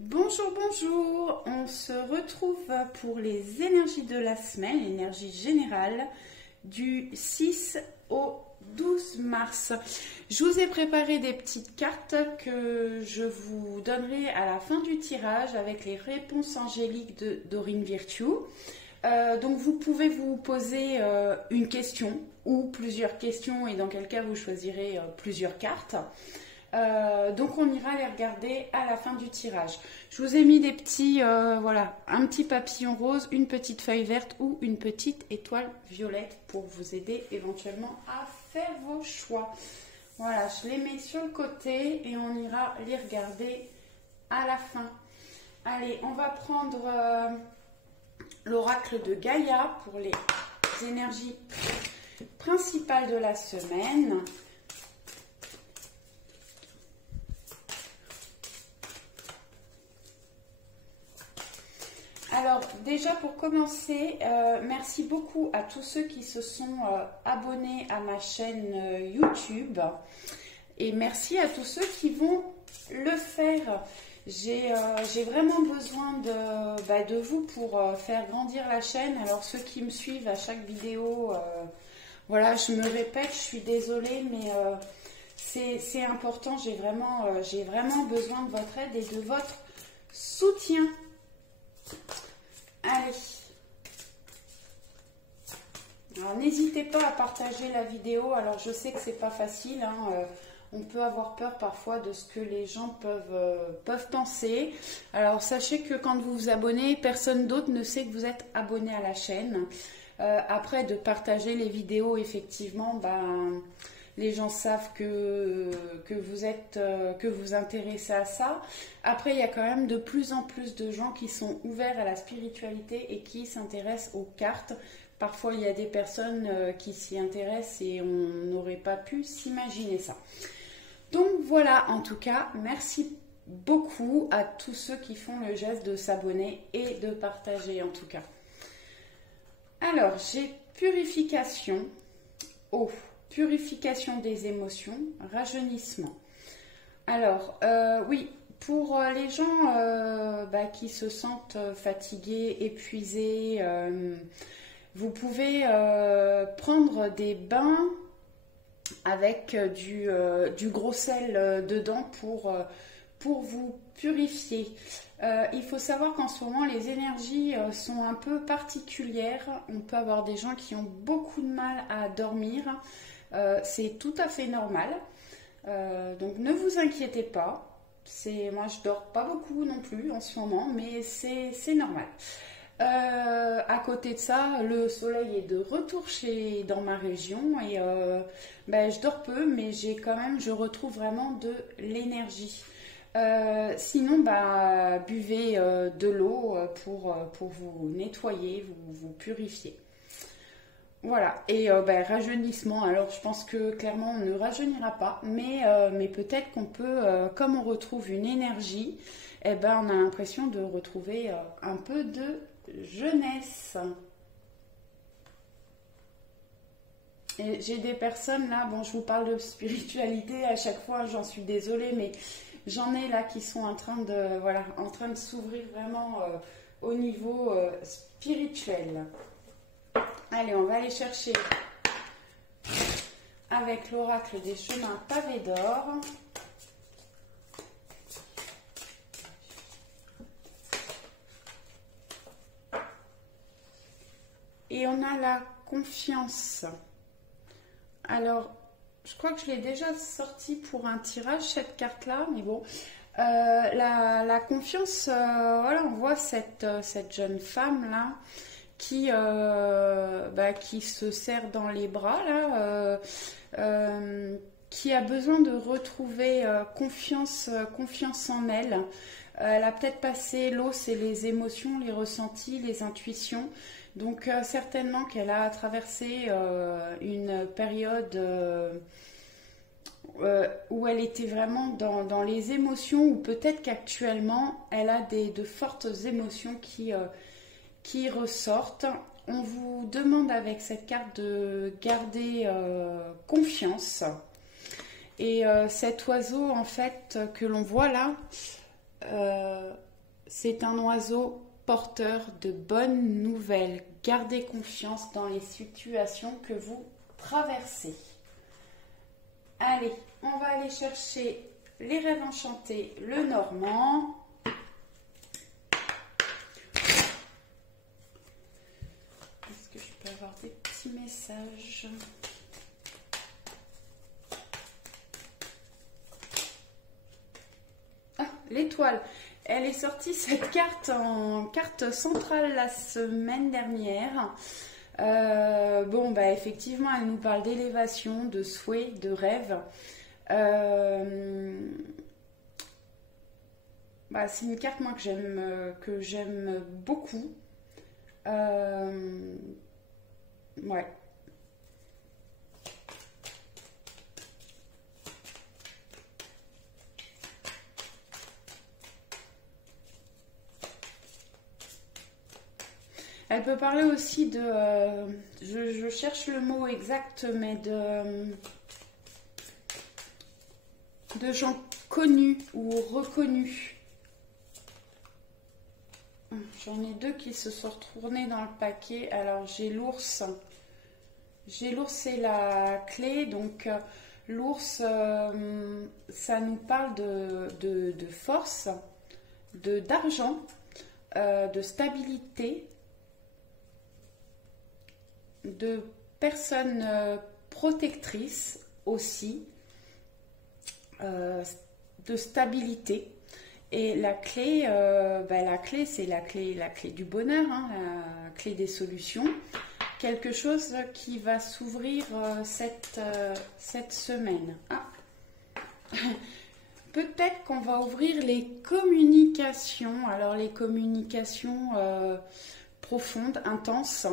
Bonjour, bonjour, on se retrouve pour les énergies de la semaine, l'énergie générale du 6 au 12 mars. Je vous ai préparé des petites cartes que je vous donnerai à la fin du tirage avec les réponses angéliques de Dorine Virtue. Donc vous pouvez vous poser une question ou plusieurs questions et dans quel cas vous choisirez plusieurs cartes. Donc on ira les regarder à la fin du tirage. Je vous ai mis des petits, voilà, un petit papillon rose, une petite feuille verte ou une petite étoile violette pour vous aider éventuellement à faire vos choix. Voilà, je les mets sur le côté et on ira les regarder à la fin. Allez, on va prendre l'oracle de Gaïa pour les énergies principales de la semaine. Alors déjà pour commencer, merci beaucoup à tous ceux qui se sont abonnés à ma chaîne YouTube et merci à tous ceux qui vont le faire. J'ai vraiment besoin de vous pour faire grandir la chaîne. Alors ceux qui me suivent à chaque vidéo, voilà, je me répète, je suis désolée, mais c'est important. J'ai vraiment besoin de votre aide et de votre soutien. Allez, alors n'hésitez pas à partager la vidéo. Alors je sais que c'est pas facile, hein, on peut avoir peur parfois de ce que les gens peuvent penser. Alors sachez que quand vous vous abonnez, personne d'autre ne sait que vous êtes abonné à la chaîne. Après de partager les vidéos, effectivement, les gens savent que vous intéressez à ça. Après, il y a quand même de plus en plus de gens qui sont ouverts à la spiritualité et qui s'intéressent aux cartes. Parfois, il y a des personnes qui s'y intéressent et on n'aurait pas pu s'imaginer ça. Donc voilà, en tout cas, merci beaucoup à tous ceux qui font le geste de s'abonner et de partager en tout cas. Alors, j'ai purification, eau. Purification des émotions, rajeunissement. Alors, oui, pour les gens qui se sentent fatigués, épuisés, vous pouvez prendre des bains avec du gros sel dedans pour vous purifier. Il faut savoir qu'en ce moment, les énergies sont un peu particulières. On peut avoir des gens qui ont beaucoup de mal à dormir. C'est tout à fait normal, donc ne vous inquiétez pas. Moi je dors pas beaucoup non plus en ce moment, mais c'est normal. À côté de ça, le soleil est de retour dans ma région et je dors peu, mais je retrouve vraiment de l'énergie. Sinon, buvez de l'eau pour vous nettoyer, vous purifier. Voilà, et rajeunissement, alors je pense que clairement on ne rajeunira pas, mais peut-être qu'on peut, comme on retrouve une énergie, on a l'impression de retrouver un peu de jeunesse. Et j'ai des personnes là, bon je vous parle de spiritualité à chaque fois, j'en suis désolée, mais j'en ai là qui sont en train de s'ouvrir vraiment au niveau spirituel. Allez, on va aller chercher avec l'oracle des chemins pavés d'or. Et on a la confiance. Alors, je crois que je l'ai déjà sortie pour un tirage, cette carte-là, mais bon. La confiance, voilà, on voit cette jeune femme-là qui se serre dans les bras là, qui a besoin de retrouver confiance en elle. Elle a peut-être passé l'eau, c'est les émotions, les ressentis, les intuitions. Donc certainement qu'elle a traversé une période où elle était vraiment dans les émotions, ou peut-être qu'actuellement elle a de fortes émotions qui ressortent. On vous demande avec cette carte de garder confiance. Et cet oiseau en fait que l'on voit là, C'est un oiseau porteur de bonnes nouvelles. Gardez confiance dans les situations que vous traversez. Allez, on va aller chercher les rêves enchantés, le normand. Est-ce que je peux avoir des petits messages ? Ah, l'étoile. Elle est sortie cette carte en carte centrale la semaine dernière. Bon, bah effectivement, elle nous parle d'élévation, de souhait, de rêve. Bah, c'est une carte moi que j'aime beaucoup. Ouais. Elle peut parler aussi de... je cherche le mot exact, mais de gens connus ou reconnus. J'en ai deux qui se sont retournés dans le paquet. Alors, j'ai l'ours. J'ai l'ours et la clé. Donc, l'ours, ça nous parle de force, d'argent, de stabilité, de personnes protectrices aussi, de stabilité. Et la clé, c'est la clé du bonheur, hein, la clé des solutions. Quelque chose qui va s'ouvrir cette semaine. Ah. Peut-être qu'on va ouvrir les communications. Alors les communications profondes, intenses.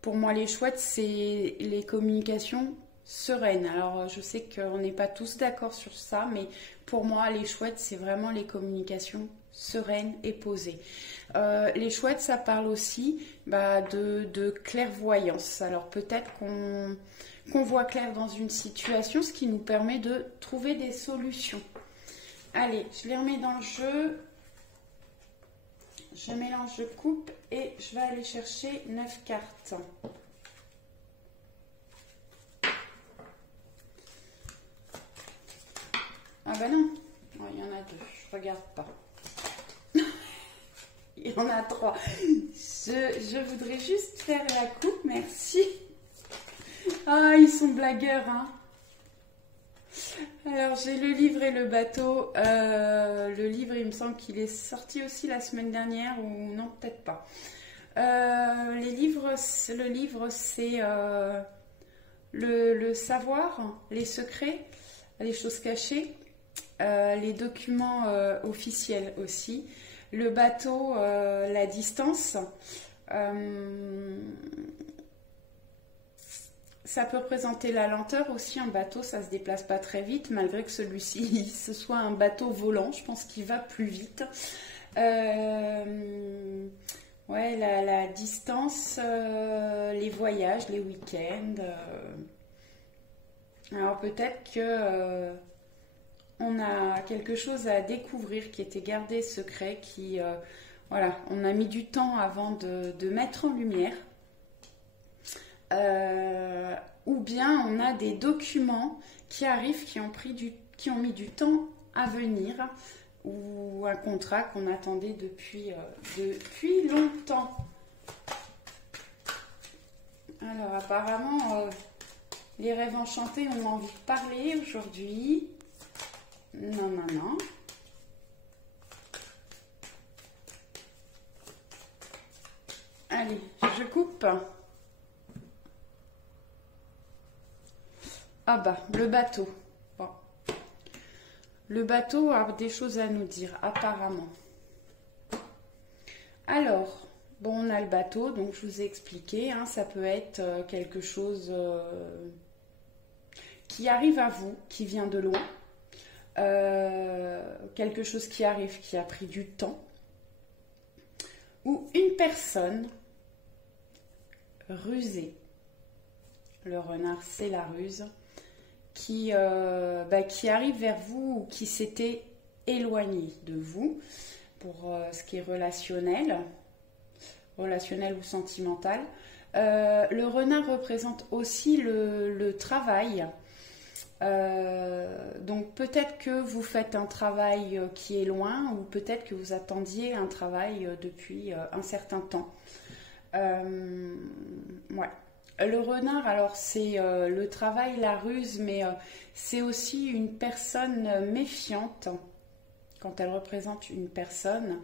Pour moi, les chouettes, c'est les communications sereines. Alors, je sais qu'on n'est pas tous d'accord sur ça, mais pour moi, les chouettes, c'est vraiment les communications sereines et posées. Les chouettes, ça parle aussi de clairvoyance. Alors, peut-être qu'on voit clair dans une situation, ce qui nous permet de trouver des solutions. Allez, je les remets dans le jeu. Je mélange, je coupe et je vais aller chercher 9 cartes. Ah bah non, il y en a 2, je regarde pas. Il y en a 3. Je voudrais juste faire la coupe, merci. Ah, ils sont blagueurs, hein. Alors, j'ai le livre et le bateau. Le livre, il me semble qu'il est sorti aussi la semaine dernière, ou non, peut-être pas. Le livre, c'est le savoir, les secrets, les choses cachées, les documents officiels aussi. Le bateau, la distance. Ça peut représenter la lenteur aussi. Un bateau, ça se déplace pas très vite, malgré que celui-ci, ce soit un bateau volant. Je pense qu'il va plus vite. Ouais, la distance, les voyages, les week-ends. Alors peut-être que on a quelque chose à découvrir qui était gardé secret, qui, voilà, on a mis du temps avant de mettre en lumière. Ou bien on a des documents qui arrivent, qui ont mis du temps à venir, ou un contrat qu'on attendait depuis longtemps. Alors apparemment, les rêves enchantés ont envie de parler aujourd'hui. Non. Allez, je coupe. Ah bah, le bateau. Bon. Le bateau a des choses à nous dire, apparemment. Alors, bon, on a le bateau, donc je vous ai expliqué, hein, ça peut être quelque chose qui arrive à vous, qui vient de loin. Quelque chose qui arrive, qui a pris du temps. Ou une personne rusée. Le renard, c'est la ruse. Qui arrive vers vous ou qui s'était éloigné de vous pour ce qui est relationnel ou sentimental. Le renard représente aussi le travail. Donc peut-être que vous faites un travail qui est loin ou peut-être que vous attendiez un travail depuis un certain temps. Ouais. Le renard, alors c'est le travail, la ruse, mais c'est aussi une personne méfiante quand elle représente une personne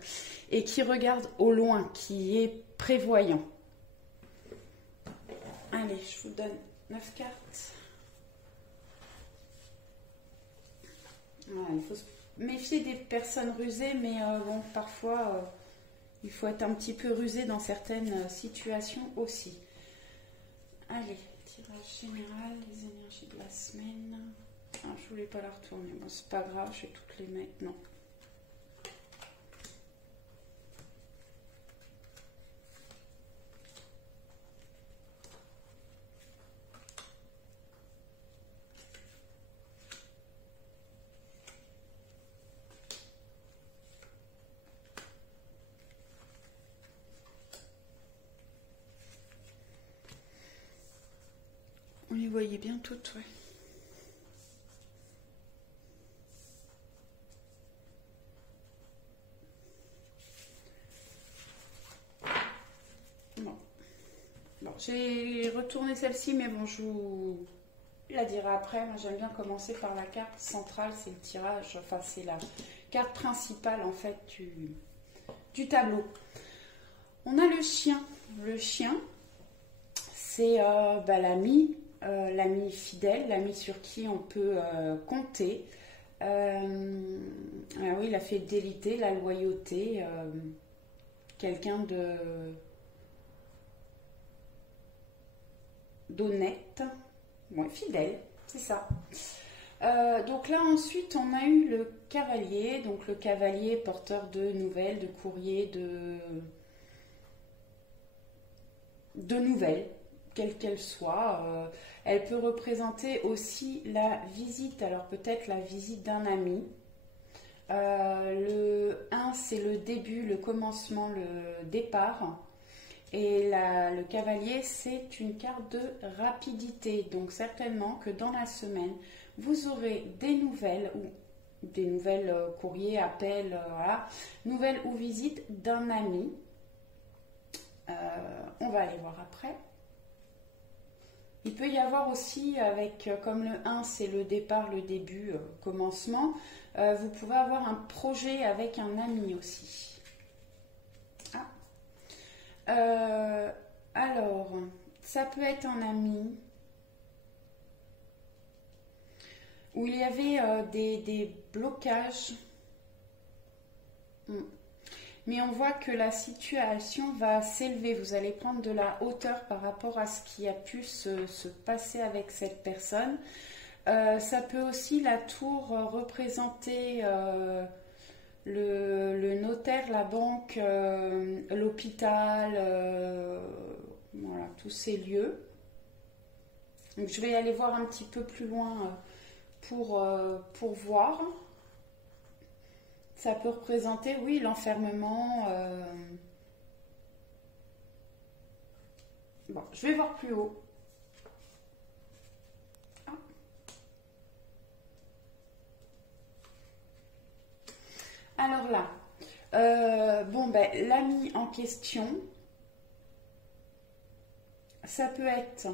et qui regarde au loin, qui est prévoyant. Allez, je vous donne 9 cartes. Voilà, il faut se méfier des personnes rusées, mais bon, parfois, il faut être un petit peu rusé dans certaines situations aussi. Allez, tirage général, les énergies de la semaine. Ah, je voulais pas la retourner, bon, c'est pas grave, je vais toutes les mettre. Non. On les voyait bien toutes, ouais. Bon, j'ai retourné celle-ci, mais bon, je vous la dirai après. Moi, j'aime bien commencer par la carte centrale, c'est le tirage, enfin, c'est la carte principale, en fait, du tableau. On a le chien. Le chien, c'est l'ami. L'ami fidèle, l'ami sur qui on peut compter. Ah oui, la fidélité, la loyauté, quelqu'un d'honnête, ouais, fidèle, c'est ça. Donc là ensuite on a eu le cavalier, donc le cavalier porteur de nouvelles, de courriers, de nouvelles, quelle qu'elle soit. Elle peut représenter aussi la visite, alors peut-être la visite d'un ami. Le 1, c'est le début, le commencement, le départ. Et le cavalier, c'est une carte de rapidité. Donc certainement que dans la semaine, vous aurez des nouvelles, ou des nouvelles courriers, appels, voilà, nouvelles ou visites d'un ami. On va aller voir après. Il peut y avoir aussi, avec comme le 1, c'est le départ, le début, commencement, vous pouvez avoir un projet avec un ami aussi. Ah. Alors, ça peut être un ami où il y avait des blocages. Mais on voit que la situation va s'élever. Vous allez prendre de la hauteur par rapport à ce qui a pu se passer avec cette personne. Ça peut aussi, la tour, représenter le notaire, la banque, l'hôpital, voilà, tous ces lieux. Donc, je vais aller voir un petit peu plus loin pour voir. Ça peut représenter, oui, l'enfermement. Bon, je vais voir plus haut. Ah. Alors là, bon, ben, l'ami en question, ça peut être...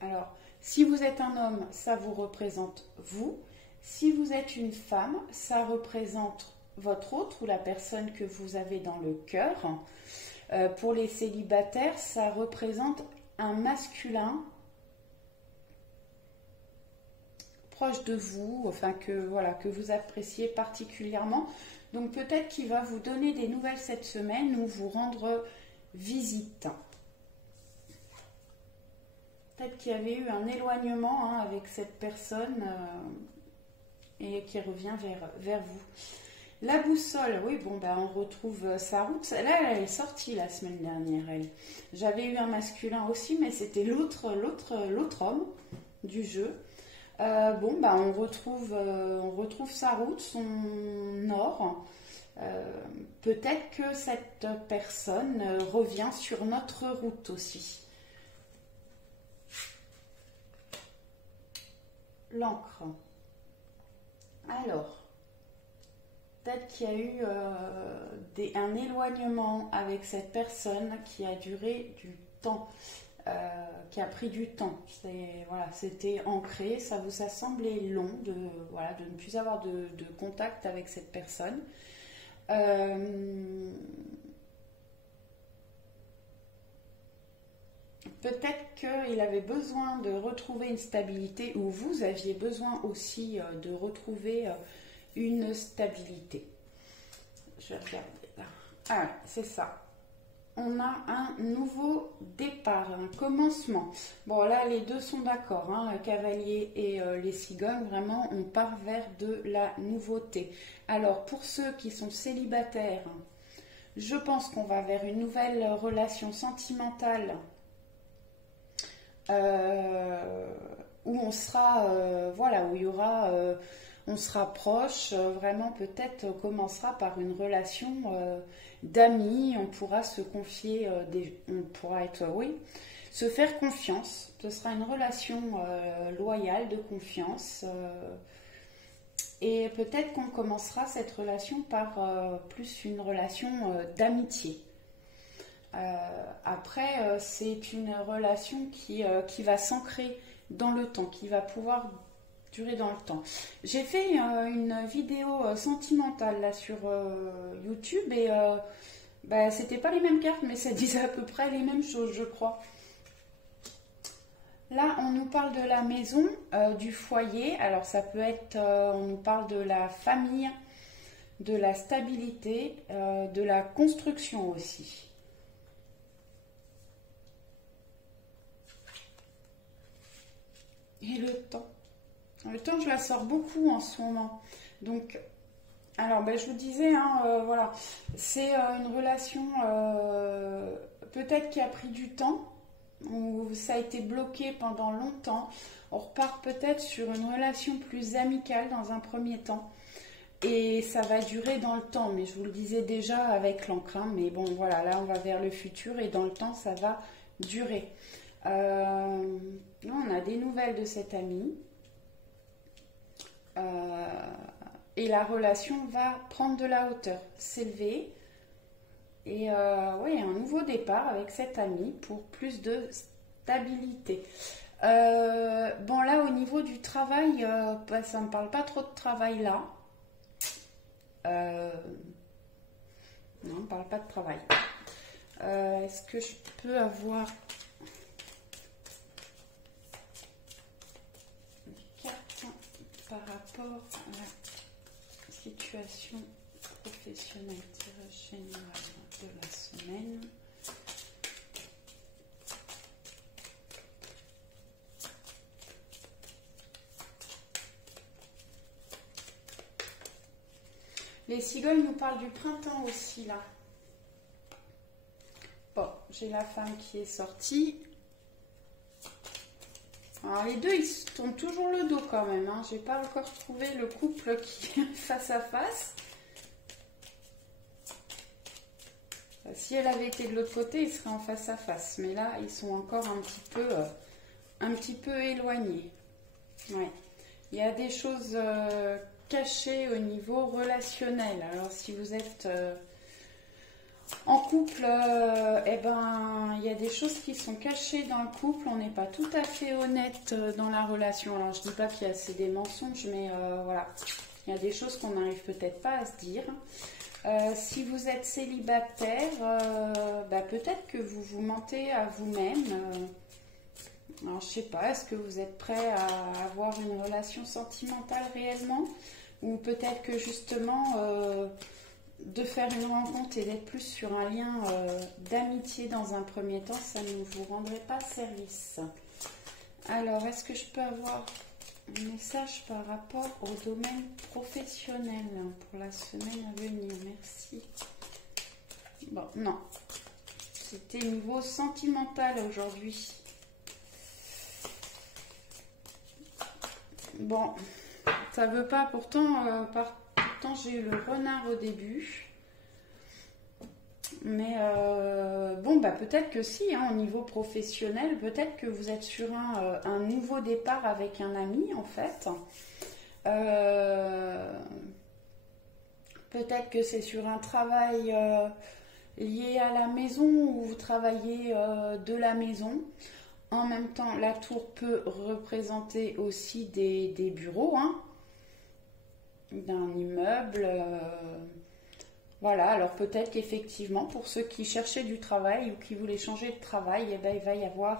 Alors, si vous êtes un homme, ça vous représente vous. Si vous êtes une femme, ça représente votre autre ou la personne que vous avez dans le cœur. Pour les célibataires, ça représente un masculin proche de vous, enfin que vous appréciez particulièrement. Donc peut-être qu'il va vous donner des nouvelles cette semaine ou vous rendre visite. Peut-être qu'il y avait eu un éloignement avec cette personne et qui revient vers vous. La boussole, oui, bon, bah, on retrouve sa route. Là, elle est sortie la semaine dernière. J'avais eu un masculin aussi, mais c'était l'autre homme du jeu. Bon, bah, on retrouve sa route, son nord. Peut-être que cette personne revient sur notre route aussi. L'encre. Alors, peut-être qu'il y a eu un éloignement avec cette personne qui a duré du temps, qui a pris du temps. Voilà, c'était ancré, ça vous a semblé long de ne plus avoir de contact avec cette personne. Peut-être qu'il avait besoin de retrouver une stabilité, ou vous aviez besoin aussi de retrouver une stabilité. Je vais regarder là. Ah ouais, c'est ça. On a un nouveau départ, un commencement. Bon, là, les deux sont d'accord, hein, le cavalier et les cigognes. Vraiment, on part vers de la nouveauté. Alors, pour ceux qui sont célibataires, je pense qu'on va vers une nouvelle relation sentimentale où on sera, voilà, où il y aura, on sera proche. Vraiment, peut-être commencera par une relation d'amis. On pourra se confier, on pourra être, oui, se faire confiance. Ce sera une relation loyale, de confiance. Et peut-être qu'on commencera cette relation par plus une relation d'amitié. Après, c'est une relation qui va s'ancrer dans le temps, qui va pouvoir durer dans le temps. J'ai fait une vidéo sentimentale là sur YouTube et bah, c'était pas les mêmes cartes, mais ça disait à peu près les mêmes choses, je crois. Là, on nous parle de la maison, du foyer. Alors, ça peut être, on nous parle de la famille, de la stabilité, de la construction aussi. Et le temps. Le temps, je la sors beaucoup en ce moment. Donc, alors, ben, je vous disais, hein, voilà, c'est une relation peut-être qui a pris du temps, où ça a été bloqué pendant longtemps. On repart peut-être sur une relation plus amicale dans un premier temps. Et ça va durer dans le temps, mais je vous le disais déjà avec l'encre. Hein, mais bon, voilà, là, on va vers le futur et dans le temps, ça va durer. Là, on a des nouvelles de cet ami. Et la relation va prendre de la hauteur, s'élever. Et oui, un nouveau départ avec cet ami pour plus de stabilité. Bon, là, au niveau du travail, bah, ça ne me parle pas trop de travail là. Non, on ne parle pas de travail. Est-ce que je peux avoir des cartes par rapport à la situation professionnelle, tirage général de la semaine? Les cigognes nous parlent du printemps aussi là. Bon, j'ai la femme qui est sortie. Alors les deux, ils se tournent toujours le dos quand même. Hein. J'ai pas encore trouvé le couple qui est face à face. Si elle avait été de l'autre côté, ils seraient en face à face. Mais là, ils sont encore un petit peu éloignés. Ouais. Il y a des choses cachées au niveau relationnel. Alors si vous êtes en couple, eh ben, il y a des choses qui sont cachées dans le couple. On n'est pas tout à fait honnête dans la relation. Alors je dis pas qu'il y a c'est des mensonges, mais voilà. Il y a des choses qu'on n'arrive peut-être pas à se dire. Si vous êtes célibataire, bah, peut-être que vous vous mentez à vous-même. Alors, je sais pas, est-ce que vous êtes prêt à avoir une relation sentimentale réellement? Ou peut-être que justement, de faire une rencontre et d'être plus sur un lien d'amitié dans un premier temps, ça ne vous rendrait pas service. Alors, est-ce que je peux avoir un message par rapport au domaine professionnel pour la semaine à venir? Merci. Bon, non. C'était niveau sentimental aujourd'hui. Bon, ça veut pas, pourtant, pourtant j'ai eu le renard au début. Mais bon, bah peut-être que si, hein, au niveau professionnel, peut-être que vous êtes sur un nouveau départ avec un ami, en fait. Peut-être que c'est sur un travail lié à la maison où vous travaillez de la maison. En même temps, la tour peut représenter aussi des bureaux, hein, d'un immeuble. Voilà, alors peut-être qu'effectivement, pour ceux qui cherchaient du travail ou qui voulaient changer de travail, eh ben, il va y avoir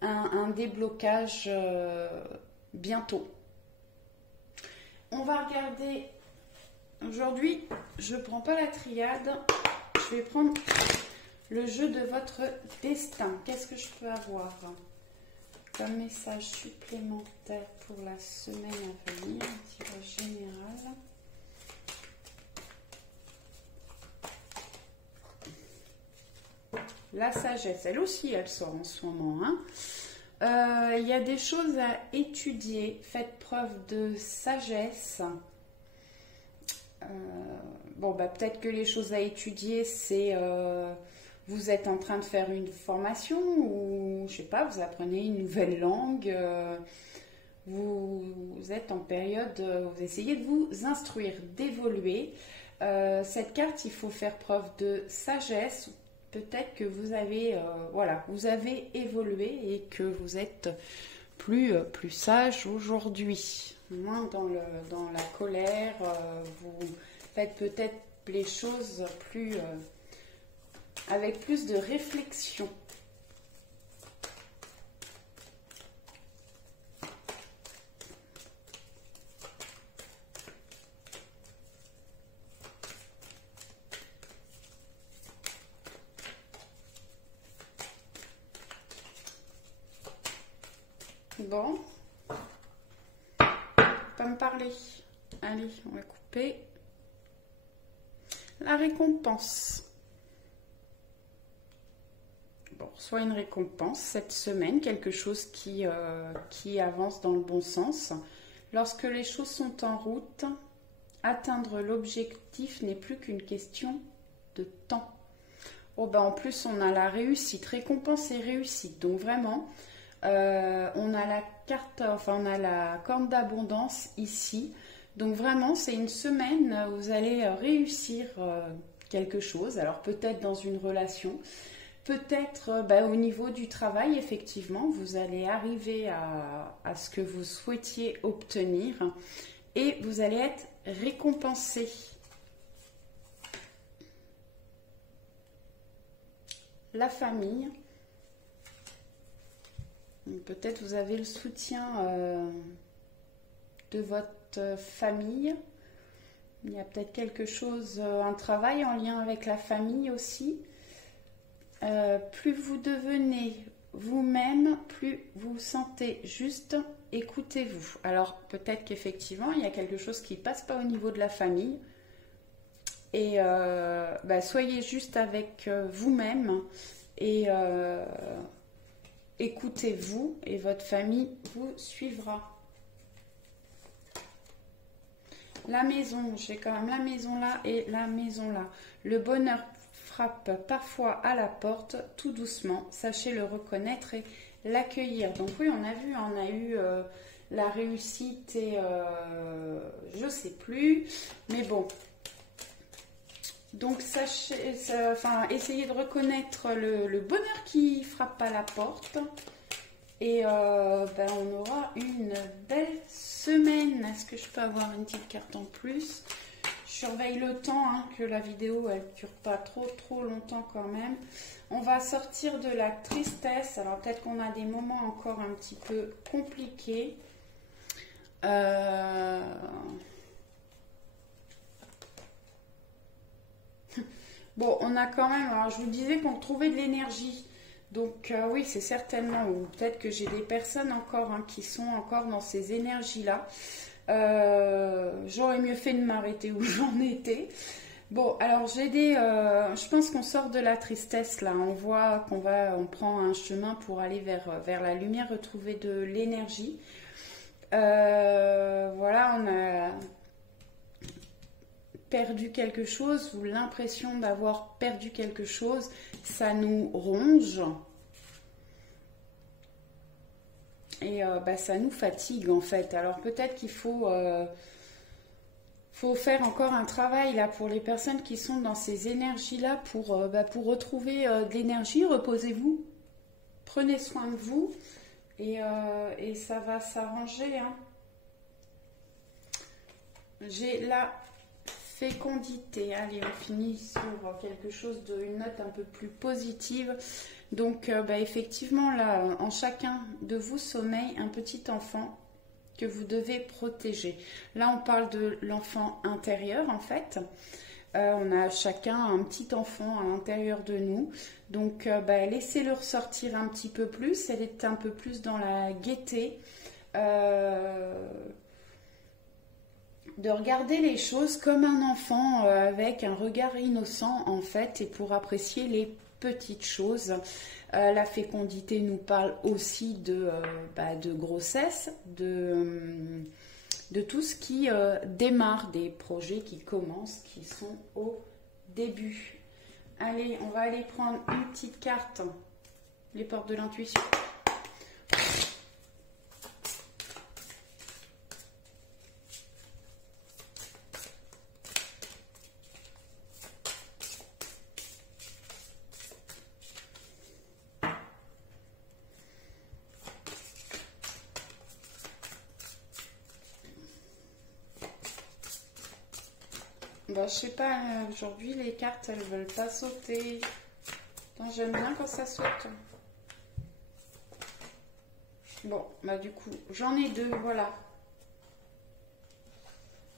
un déblocage bientôt. On va regarder. Aujourd'hui, je ne prends pas la triade, je vais prendre le jeu de votre destin. Qu'est-ce que je peux avoir comme message supplémentaire pour la semaine à venir? Un tirage général. La sagesse, elle aussi, elle sort en ce moment. Hein. Il y a des choses à étudier. Faites preuve de sagesse. Bon, bah, peut-être que les choses à étudier, c'est vous êtes en train de faire une formation ou, je sais pas, vous apprenez une nouvelle langue. Vous êtes en période, vous essayez de vous instruire, d'évoluer. Cette carte, il faut faire preuve de sagesse. Peut-être que vous avez, voilà, vous avez évolué et que vous êtes plus sage aujourd'hui. Moins dans la colère, vous faites peut-être les choses plus, avec plus de réflexion. Bon, pas me parler. Allez, on va couper. La récompense. Bon, soit une récompense cette semaine, quelque chose qui avance dans le bon sens. Lorsque les choses sont en route, atteindre l'objectif n'est plus qu'une question de temps. Oh ben en plus, on a la réussite, récompense et réussite. Donc vraiment, on a la carte, enfin on a la corne d'abondance ici. Donc vraiment, c'est une semaine où vous allez réussir quelque chose. Alors peut-être dans une relation, peut-être au niveau du travail, effectivement, vous allez arriver à ce que vous souhaitiez obtenir et vous allez être récompensé. La famille. Peut-être vous avez le soutien de votre famille. Il y a peut-être quelque chose, un travail en lien avec la famille aussi. Plus vous devenez vous-même, plus vous sentez juste, écoutez-vous. Alors peut-être qu'effectivement, il y a quelque chose qui ne passe pas au niveau de la famille. Et soyez juste avec vous-même et écoutez-vous et votre famille vous suivra. La maison, j'ai quand même la maison là et la maison là. Le bonheur frappe parfois à la porte, tout doucement. Sachez le reconnaître et l'accueillir. Donc oui, on a vu, on a eu la réussite et je sais plus. Mais bon. Donc sachez, essayez de reconnaître le bonheur qui frappe à la porte. Et on aura une belle semaine. Est-ce que je peux avoir une petite carte en plus? Je surveille le temps, hein, que la vidéo elle dure pas trop longtemps quand même. On va sortir de la tristesse. Alors peut-être qu'on a des moments encore un petit peu compliqués. Bon, on a quand même, alors je vous disais qu'on trouvait de l'énergie. Donc oui, c'est certainement, ou peut-être que j'ai des personnes encore qui sont encore dans ces énergies-là. J'aurais mieux fait de m'arrêter où j'en étais. Bon, alors j'ai des... je pense qu'on sort de la tristesse là. On voit on prend un chemin pour aller vers la lumière, retrouver de l'énergie. voilà, on a perdu quelque chose, ou l'impression d'avoir perdu quelque chose, ça nous ronge. Et ça nous fatigue en fait. Alors peut-être qu'il faut faire encore un travail là pour les personnes qui sont dans ces énergies-là pour retrouver de l'énergie. Reposez-vous, prenez soin de vous et ça va s'arranger. Hein. J'ai la fécondité. Allez, on finit sur quelque chose une note un peu plus positive. Donc effectivement là, en chacun de vous sommeille un petit enfant que vous devez protéger. Là, on parle de l'enfant intérieur, en fait. On a chacun un petit enfant à l'intérieur de nous. Donc, laissez-le ressortir un petit peu plus. Elle est un peu plus dans la gaieté. De regarder les choses comme un enfant avec un regard innocent, en fait, et pour apprécier les petites choses. La fécondité nous parle aussi de grossesse, de tout ce qui démarre, des projets qui commencent, qui sont au début. Allez, on va aller prendre une petite carte, les portes de l'intuition. Je sais pas, aujourd'hui les cartes elles veulent pas sauter. J'aime bien quand ça saute. Bon, du coup, j'en ai deux, voilà.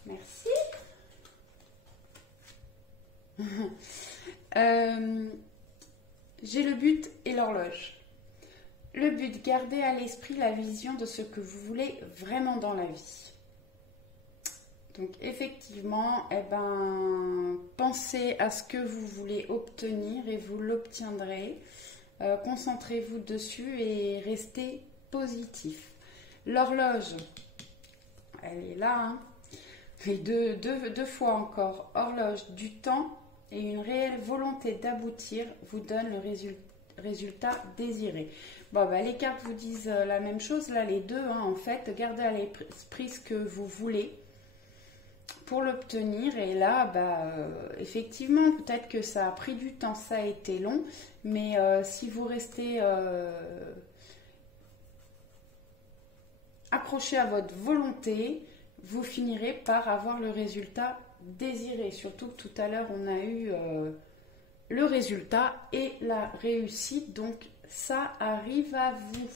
Merci. J'ai le but et l'horloge. Le but, garder à l'esprit la vision de ce que vous voulez vraiment dans la vie. Donc effectivement, pensez à ce que vous voulez obtenir et vous l'obtiendrez. Concentrez-vous dessus et restez positif. L'horloge, elle est là. Hein. Et deux fois encore, horloge du temps et une réelle volonté d'aboutir vous donne le résultat désiré. Les cartes vous disent la même chose. Là, les deux, en fait, gardez à l'esprit ce que vous voulez pour l'obtenir. Et là, effectivement, peut-être que ça a pris du temps, ça a été long, mais si vous restez accroché à votre volonté, vous finirez par avoir le résultat désiré. Surtout que tout à l'heure, on a eu le résultat et la réussite, donc ça arrive à vous.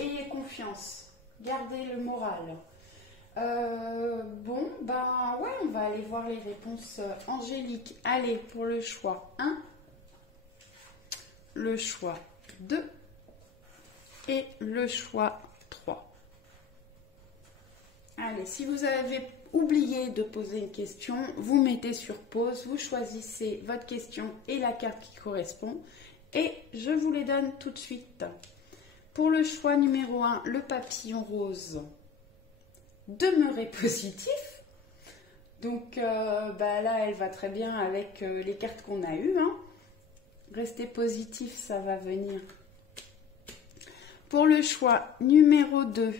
Ayez confiance, gardez le moral. On va aller voir les réponses angéliques. Allez, pour le choix 1, le choix 2 et le choix 3. Allez, si vous avez oublié de poser une question, vous mettez sur pause, vous choisissez votre question et la carte qui correspond et je vous les donne tout de suite. Pour le choix numéro 1, le papillon rose. Demeurer positif. Donc là, elle va très bien avec les cartes qu'on a eues. Hein. Rester positif, ça va venir. Pour le choix numéro 2,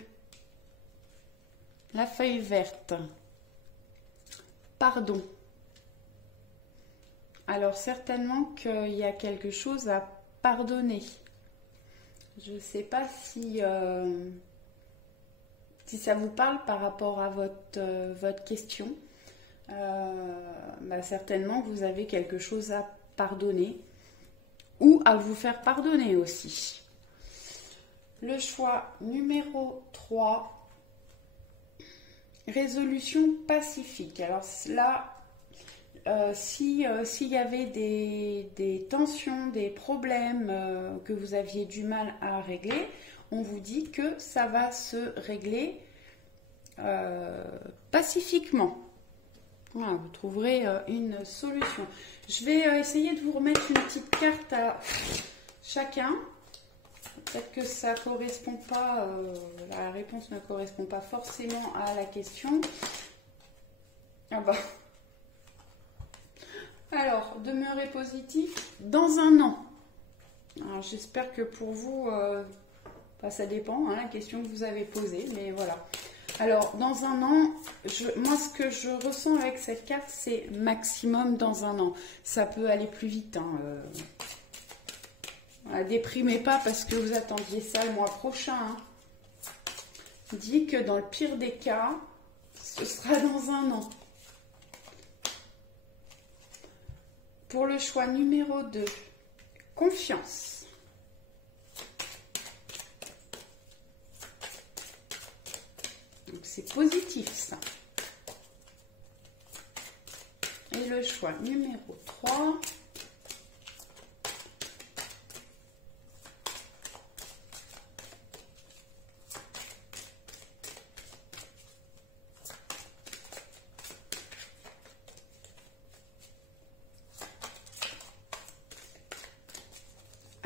la feuille verte. Pardon. Alors certainement qu'il y a quelque chose à pardonner. Je ne sais pas si ça vous parle par rapport à votre question. Certainement que vous avez quelque chose à pardonner ou à vous faire pardonner aussi. Le choix numéro 3, résolution pacifique. Alors là, s'il y avait des tensions, des problèmes que vous aviez du mal à régler, on vous dit que ça va se régler pacifiquement. Voilà, vous trouverez une solution. Je vais essayer de vous remettre une petite carte à chacun. Peut-être que ça correspond pas, la réponse ne correspond pas forcément à la question. Ah bah. Alors, demeurer positif dans un an. Alors, j'espère que pour vous, bah, ça dépend, hein, la question que vous avez posée, mais voilà. Alors, dans un an, moi, ce que je ressens avec cette carte, c'est maximum dans un an. Ça peut aller plus vite, hein. Déprimez pas parce que vous attendiez ça le mois prochain. Hein. Dit que dans le pire des cas, ce sera dans un an. Pour le choix numéro 2, confiance. Donc c'est positif ça. Et le choix numéro 3.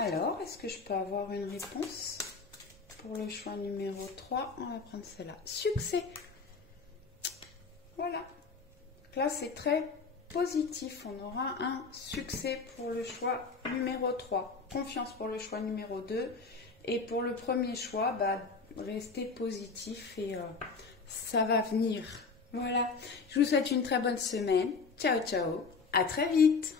Alors, est-ce que je peux avoir une réponse pour le choix numéro 3? On va prendre celle-là. Succès. Voilà. Là, c'est très positif. On aura un succès pour le choix numéro 3. Confiance pour le choix numéro 2. Et pour le premier choix, bah, restez positif et ça va venir. Voilà. Je vous souhaite une très bonne semaine. Ciao, ciao. À très vite.